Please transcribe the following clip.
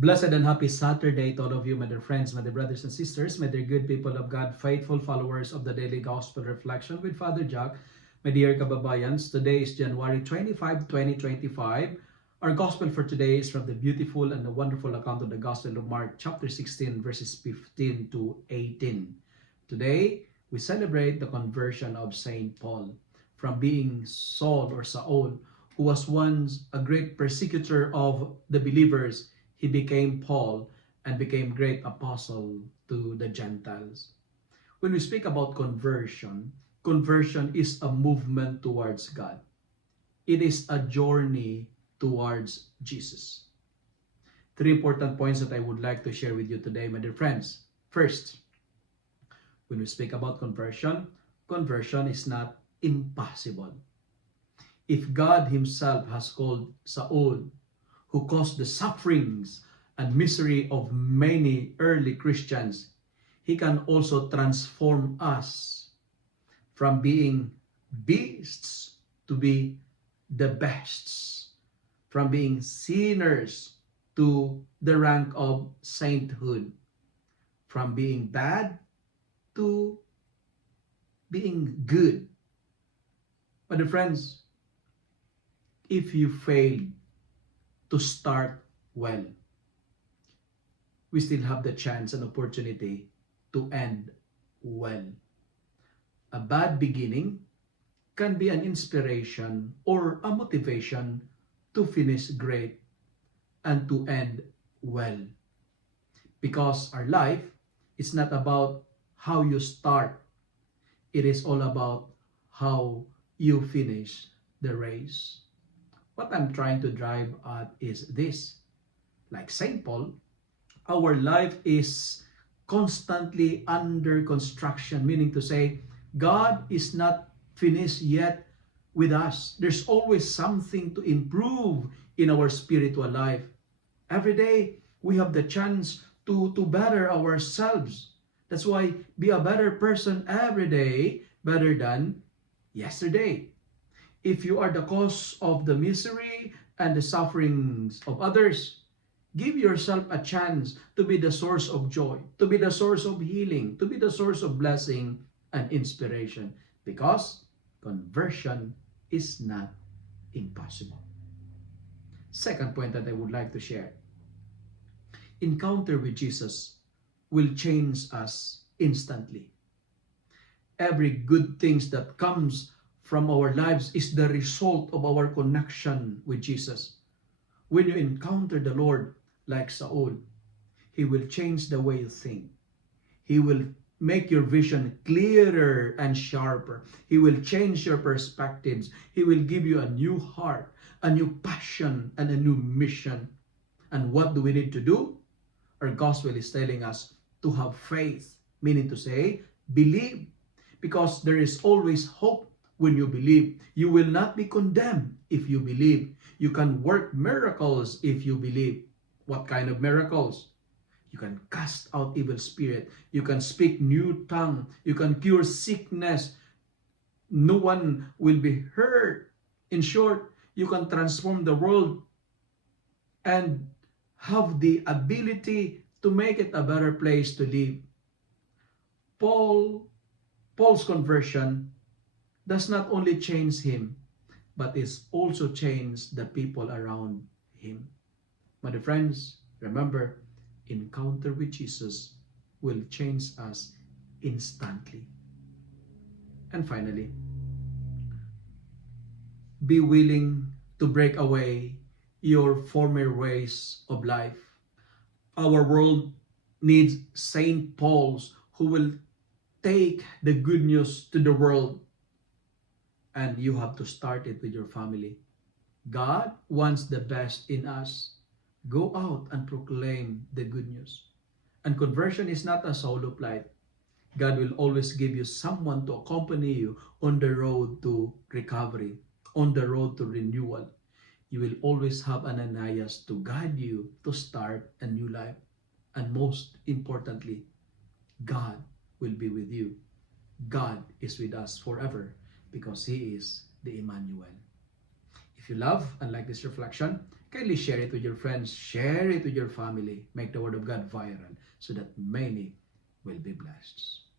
Blessed and happy Saturday to all of you, my dear friends, my dear brothers and sisters, my dear good people of God, faithful followers of the Daily Gospel Reflection with Father Jack, my dear kababayans. Today is January 25, 2025. Our Gospel for today is from the beautiful and the wonderful account of the Gospel of Mark, chapter 16, verses 15 to 18. Today, we celebrate the conversion of Saint Paul from being Saul or Saul, who was once a great persecutor of the believers. He became Paul and became great apostle to the Gentiles. When we speak about conversion, conversion is a movement towards God. It is a journey towards Jesus. Three important points that I would like to share with you today, my dear friends. First, when we speak about conversion, conversion is not impossible. If God Himself has called Saul, who caused the sufferings and misery of many early Christians, He can also transform us from being beasts to be the bests, from being sinners to the rank of sainthood, from being bad to being good. But the friends, if you fail to start well, we still have the chance and opportunity to end well. A bad beginning can be an inspiration or a motivation to finish great and to end well. Because our life is not about how you start, it is all about how you finish the race. What I'm trying to drive at is this. Like St. Paul, our life is constantly under construction, meaning to say, God is not finished yet with us. There's always something to improve in our spiritual life. Every day, we have the chance to better ourselves. That's why be a better person every day, better than yesterday. If you are the cause of the misery and the sufferings of others, give yourself a chance to be the source of joy, to be the source of healing, to be the source of blessing and inspiration, because conversion is not impossible. Second point that I would like to share. Encounter with Jesus will change us instantly. Every good things that comes from our lives is the result of our connection with Jesus. When you encounter the Lord like Saul, He will change the way you think. He will make your vision clearer and sharper. He will change your perspectives. He will give you a new heart, a new passion, and a new mission. And what do we need to do? Our gospel is telling us to have faith, meaning to say, believe, because there is always hope. When you believe, you will not be condemned if you believe. You can work miracles if you believe. What kind of miracles? You can cast out evil spirit. You can speak new tongue. You can cure sickness. No one will be hurt. In short, you can transform the world and have the ability to make it a better place to live. Paul's conversion does not only change him, but is also change the people around him. My dear friends, remember, encounter with Jesus will change us instantly. And finally, be willing to break away your former ways of life. Our world needs Saint Pauls who will take the good news to the world. And you have to start it with your family. God wants the best in us. Go out and proclaim the good news. And conversion is not a solo flight. God will always give you someone to accompany you on the road to recovery, on the road to renewal. You will always have an Ananias to guide you to start a new life. And most importantly, God will be with you. God is with us forever, because He is the Emmanuel. If you love and like this reflection, kindly share it with your friends, share it with your family, make the Word of God viral so that many will be blessed.